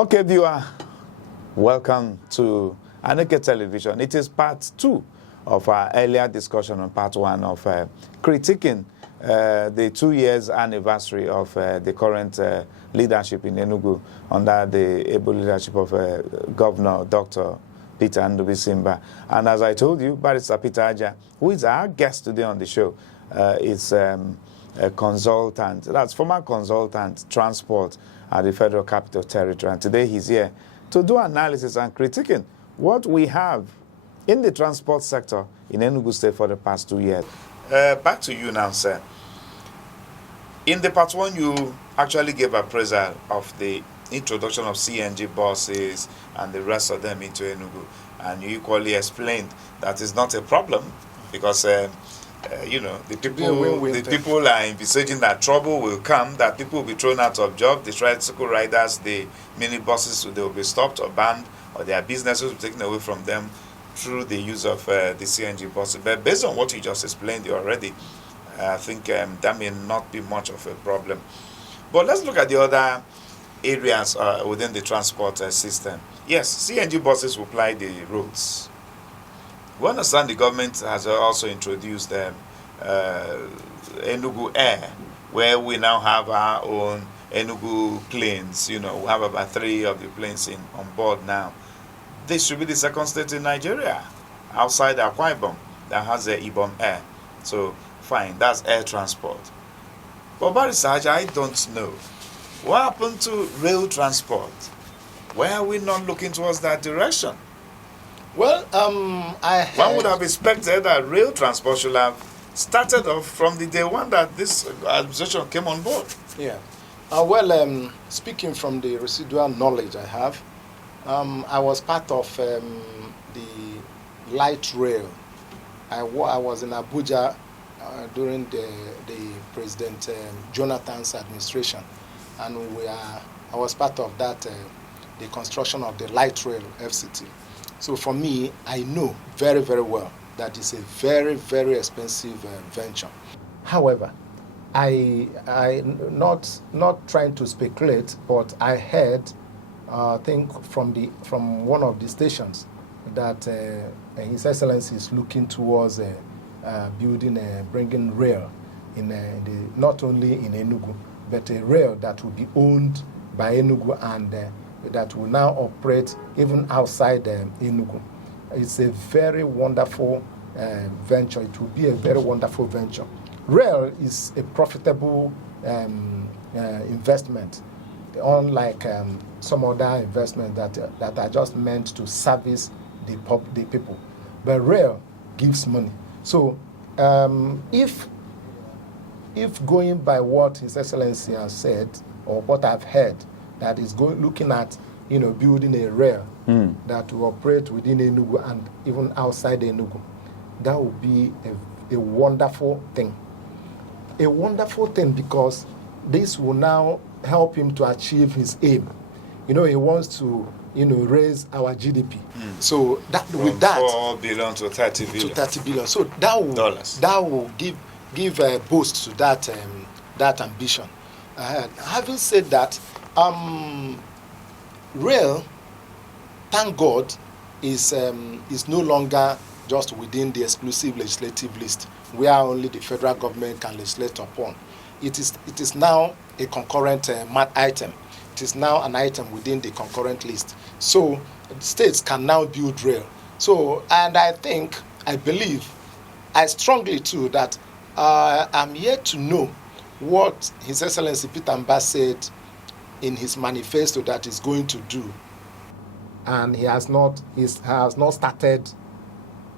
Okay, viewer, welcome to Aneke Television. It is part 2 of our earlier discussion on part 1 of critiquing the 2 years anniversary of the current leadership in Enugu under the able leadership of Governor Dr. Peter Mbah. And as I told you, Barrister Peter Ajah, who is our guest today on the show, is a consultant, that's former consultant, transport at the Federal Capital Territory. And today he's here to do analysis and critiquing what we have in the transport sector in Enugu State for the past 2 years. Back to you now, sir. In the part 1, you actually gave appraisal of the introduction of CNG buses and the rest of them into Enugu. And you equally explained that it's not a problem because you know, the people are envisaging that trouble will come, that people will be thrown out of job, the tricycle riders, the minibuses, they will be stopped or banned, or their businesses will be taken away from them through the use of the CNG buses. But based on what you just explained already, I think that may not be much of a problem. But let's look at the other areas within the transport system. Yes, CNG buses will ply the roads. We understand the government has also introduced Enugu Air, where we now have our own Enugu planes. You know, we have about 3 of the planes on board now. This should be the second state in Nigeria, outside Akwa Ibom, that has the Ibom Air. So, fine, that's air transport. But Barrister Ajah, I don't know. What happened to rail transport? Why are we not looking towards that direction? Well, one would have expected that rail transport should have started off from the day one that this administration came on board. Yeah. Speaking from the residual knowledge I have, I was part of the light rail. I was in Abuja during the President Jonathan's administration, and I was part of that, the construction of the light rail FCT. So for me, I know very, very well that it's a very, very expensive venture. However, I not trying to speculate, but I heard, I think from one of the stations that His Excellency is looking towards bringing rail in not only in Enugu, but a rail that will be owned by Enugu and that will now operate even outside Enugu. It's a very wonderful venture. It will be a very wonderful venture. Rail is a profitable investment, unlike some other investments that are just meant to service the people. But rail gives money. So if going by what His Excellency has said, or what I've heard, that is looking at, building a rail that will operate within Enugu and even outside Enugu. That would be a wonderful thing. A wonderful thing because this will now help him to achieve his aim. He wants to, raise our GDP. So that from with that 4 billion to 30 billion. To 30 billion. So that will give a boost to that ambition. Having said that, rail, thank God, is no longer just within the exclusive legislative list where only the federal government can legislate upon. It is now a concurrent item. It is now an item within the concurrent list. So states can now build rail. So, and I believe, I strongly too, that I'm yet to know what His Excellency Peter Mbah said in his manifesto that he's going to do, and he has not started,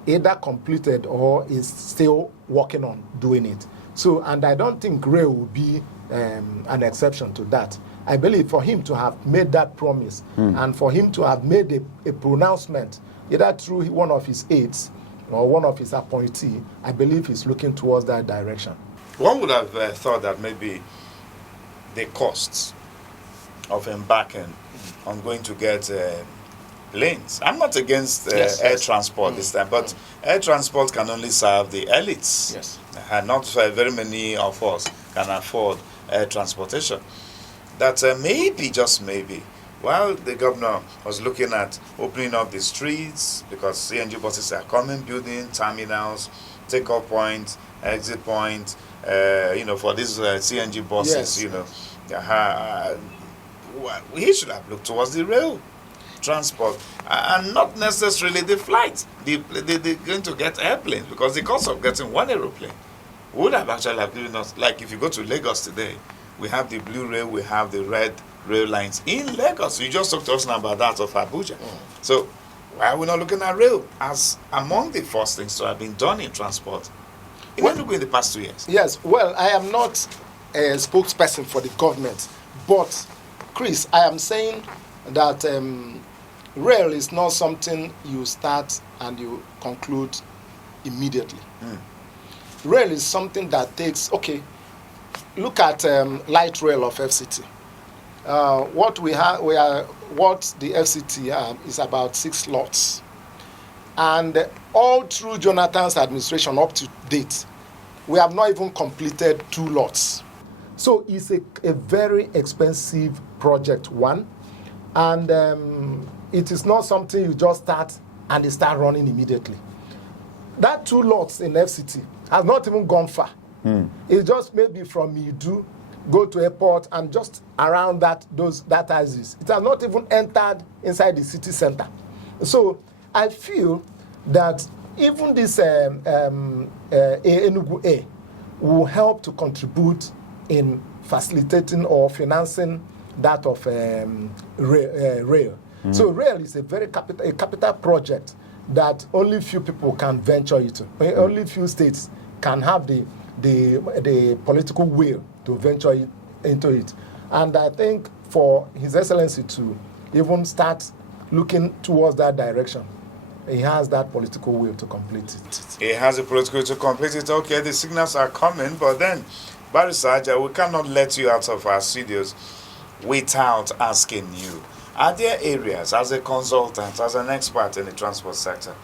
either completed or is still working on doing it. So, and I don't think rail will be an exception to that. I believe for him to have made that promise and for him to have made a pronouncement, either through one of his aides or one of his appointees, I believe he's looking towards that direction. One would have thought that maybe the costs of embarking on going to get planes. I'm not against air transport this time, but air transport can only serve the elites. Yes. And not very many of us can afford air transportation. That maybe, just maybe, while the governor was looking at opening up the streets because CNG buses are coming, building terminals, take-off points, exit points, for these CNG buses, he should have looked towards the rail transport and not necessarily the flights. They're going to get airplanes because the cost of getting one aeroplane would have actually have given us, like if you go to Lagos today, we have the blue rail, we have the red rail lines in Lagos. You just talked to us now about that of Abuja. So why are we not looking at rail as among the first things to have been done in transport in the past 2 years? Yes, well, I am not a spokesperson for the government, but Chris, I am saying that rail is not something you start and you conclude immediately. Rail is something that takes, look at light rail of FCT. What the FCT have is about 6 lots. And all through Jonathan's administration up to date, we have not even completed 2 lots. So it's a very expensive project, one. And it is not something you just start and they start running immediately. That 2 lots in FCT has not even gone far. It's just maybe from Idu, go to airport and just around that axis. It has not even entered inside the city center. So I feel that even this Enugu A will help to contribute in facilitating or financing that of rail. So rail is a very capital project that only few people can venture into. Only few states can have the political will to venture into it. And I think for His Excellency to even start looking towards that direction, he has that political will to complete it. He has the political will to complete it. Okay, the signals are coming, but then, Barrister Ajah, we cannot let you out of our studios without asking you, are there areas, as a consultant, as an expert in the transport sector,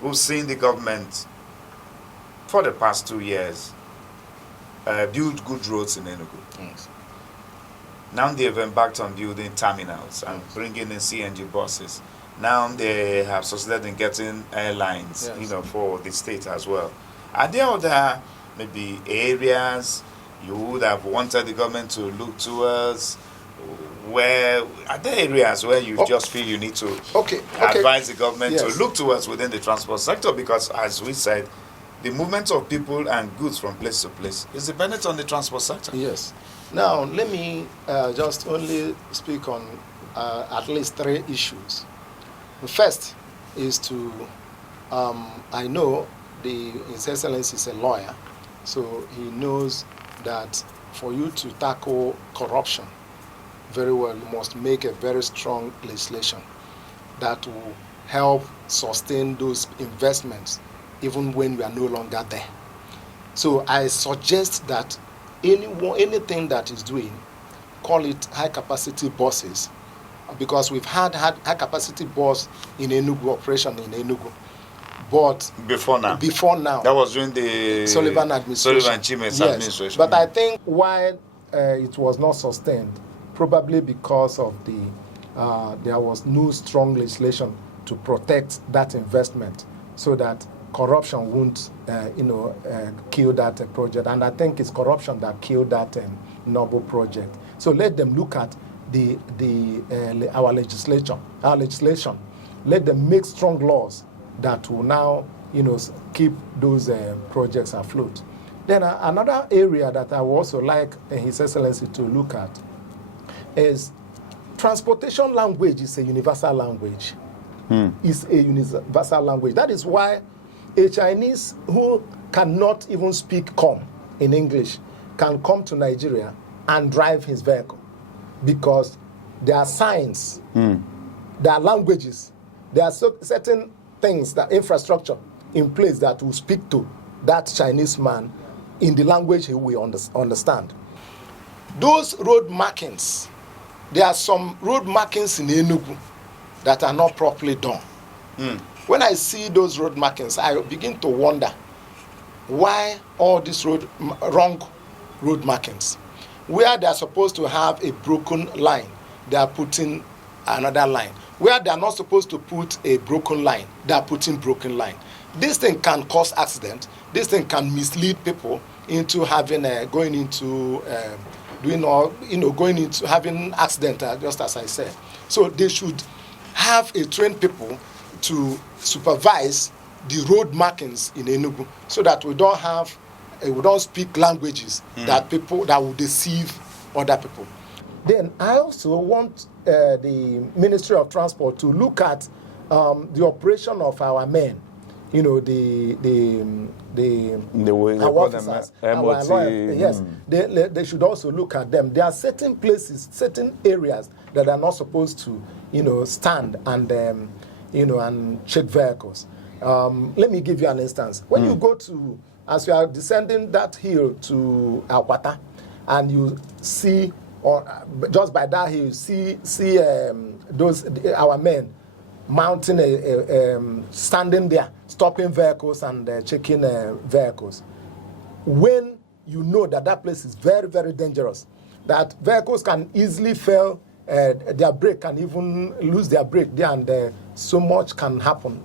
who've seen the government for the past 2 years build good roads in Enugu? Yes. Now they've embarked on building terminals and bringing in CNG buses. Now they have succeeded in getting airlines, for the state as well. Are there other maybe areas you would have wanted the government to look towards? Where are there areas where you just feel you need to advise the government to look towards within the transport sector? Because as we said, the movement of people and goods from place to place is dependent on the transport sector. Yes. Now, let me just only speak on at least 3 issues. The first is to, I know His Excellency is a lawyer, so he knows that for you to tackle corruption very well, you must make a very strong legislation that will help sustain those investments even when we are no longer there. So I suggest that anything that is doing, call it high-capacity buses, because we've had high-capacity bus in Enugu, operation in Enugu. But before now. That was during the Sullivan administration. Sullivan Chime's administration. But I think why it was not sustained, probably because of there was no strong legislation to protect that investment so that corruption won't kill that project. And I think it's corruption that killed that noble project. So let them look at our legislation. Let them make strong laws that will now keep those projects afloat. Then another area that I would also like His Excellency to look at is transportation language is a universal language. It's a universal language. That is why a Chinese who cannot even speak in English can come to Nigeria and drive his vehicle, because there are signs, there are languages, there are certain things, that infrastructure in place that will speak to that Chinese man in the language he will understand. Those road markings, there are some road markings in Enugu that are not properly done. When I see those road markings, I begin to wonder why all these wrong road markings. Where they are supposed to have a broken line, they are putting another line. Where they are not supposed to put a broken line, they are putting broken line. This thing can cause accident. This thing can mislead people into having going into having accident, just as I said. So they should have a trained people to supervise the road markings in Enugu, so that we don't speak languages that will deceive other people. Then I also want the Ministry of Transport to look at the operation of our men. You know, the way our officers, our lawyers, yes, they should also look at them. There are certain places, certain areas that are not supposed to, stand and and check vehicles. Let me give you an instance. When you go to, as you are descending that hill to Akwata, and you see, or just by that hill, see our men mounting standing there, stopping vehicles and checking vehicles. When you know that place is very, very dangerous, that vehicles can easily fail, their brake can even lose their brake there, and so much can happen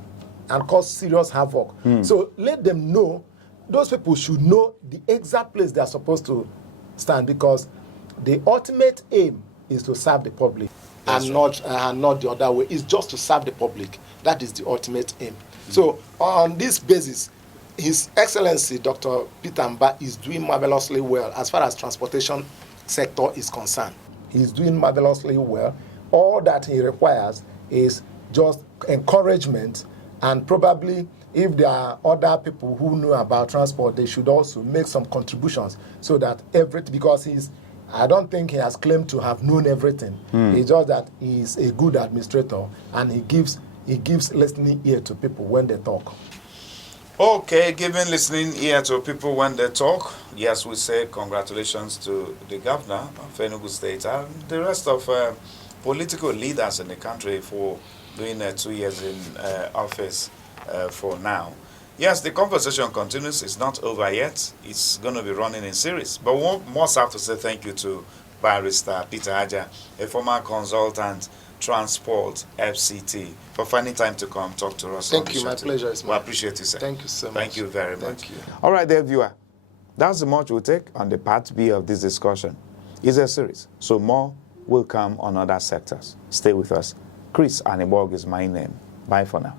and cause serious havoc. So let them know, those people should know the exact place they are supposed to stand, because the ultimate aim is to serve the public. That's and not the other way. It's just to serve the public. That is the ultimate aim. So on this basis, His Excellency Dr. Peter Mbah is doing marvelously well as far as transportation sector is concerned. He's doing marvelously well. All that he requires is just encouragement, and probably if there are other people who know about transport, they should also make some contributions, so that because I don't think he has claimed to have known everything. It's just that he's a good administrator, and he gives listening ear to people when they talk. Okay, giving listening ear to people when they talk. Yes, we say congratulations to the governor of Enugu State and the rest of political leaders in the country for doing 2 years in office for now. Yes, the conversation continues. It's not over yet. It's going to be running in series. But we must have to say thank you to Barrister Peter Ajah, a former consultant, Transport, FCT, for finding time to come talk to us. Thank you. My pleasure. We appreciate you, sir. Thank you so much. Thank you very much. Thank you. All right, dear viewer. That's the much we'll take on the part B of this discussion. It's a series, so more will come on other sectors. Stay with us. Chris Aniborg is my name. Bye for now.